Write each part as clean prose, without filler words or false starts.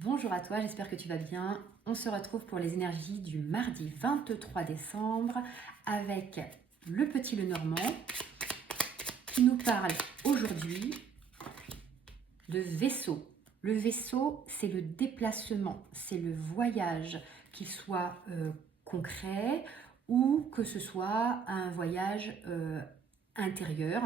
Bonjour à toi, j'espère que tu vas bien. On se retrouve pour les énergies du mardi 23 décembre avec le petit Lenormand qui nous parle aujourd'hui de vaisseau. Le vaisseau, c'est le déplacement, c'est le voyage, qu'il soit concret ou que ce soit un voyage intérieur,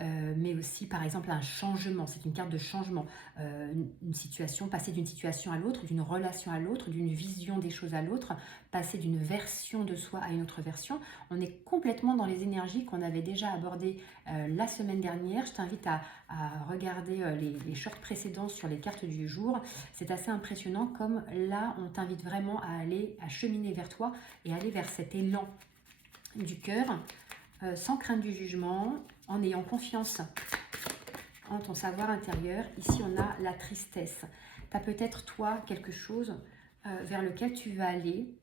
mais aussi par exemple un changement, c'est une carte de changement, une situation, passer d'une situation à l'autre, d'une relation à l'autre, d'une vision des choses à l'autre, passer d'une version de soi à une autre version. On est complètement dans les énergies qu'on avait déjà abordées la semaine dernière. Je t'invite à regarder les shorts précédents sur les cartes du jour. C'est assez impressionnant comme là on t'invite vraiment à aller, à cheminer vers toi et aller vers cet élan du cœur, sans crainte du jugement, en ayant confiance en ton savoir intérieur. Ici, on a la tristesse. Tu as peut-être, toi, quelque chose vers lequel tu veux aller,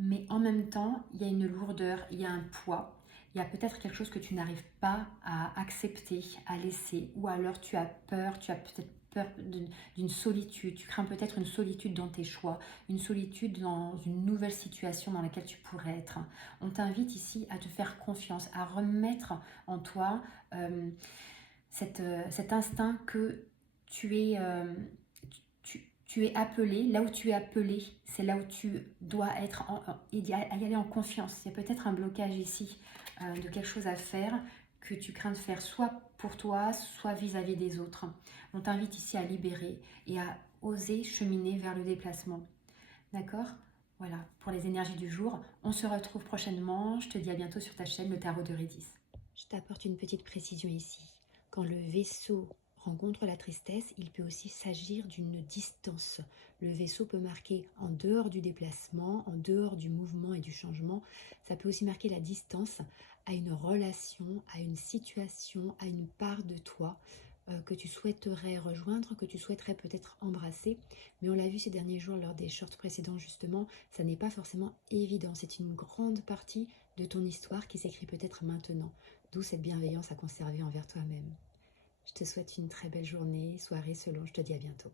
mais en même temps, il y a une lourdeur, il y a un poids. Il y a peut-être quelque chose que tu n'arrives pas à accepter, à laisser, ou alors tu as peur, tu as peut-être peur d'une solitude, tu crains peut-être une solitude dans tes choix, une solitude dans une nouvelle situation dans laquelle tu pourrais être. On t'invite ici à te faire confiance, à remettre en toi cet instinct que tu es, tu es appelé, là où tu es appelé, c'est là où tu dois être, y aller en confiance. Il y a peut-être un blocage ici de quelque chose à faire que tu crains de faire soit pour toi, soit vis-à-vis des autres. On t'invite ici à libérer et à oser cheminer vers le déplacement. D'accord? Voilà, pour les énergies du jour. On se retrouve prochainement. Je te dis à bientôt sur ta chaîne, le Tarot de Rédis. Je t'apporte une petite précision ici. Quand le vaisseau rencontre la tristesse, il peut aussi s'agir d'une distance. Le vaisseau peut marquer en dehors du déplacement, en dehors du mouvement et du changement. Ça peut aussi marquer la distance à une relation, à une situation, à une part de toi que tu souhaiterais rejoindre, que tu souhaiterais peut-être embrasser. Mais on l'a vu ces derniers jours lors des shorts précédents justement, ça n'est pas forcément évident. C'est une grande partie de ton histoire qui s'écrit peut-être maintenant. D'où cette bienveillance à conserver envers toi-même. Je te souhaite une très belle journée, soirée selon, je te dis à bientôt.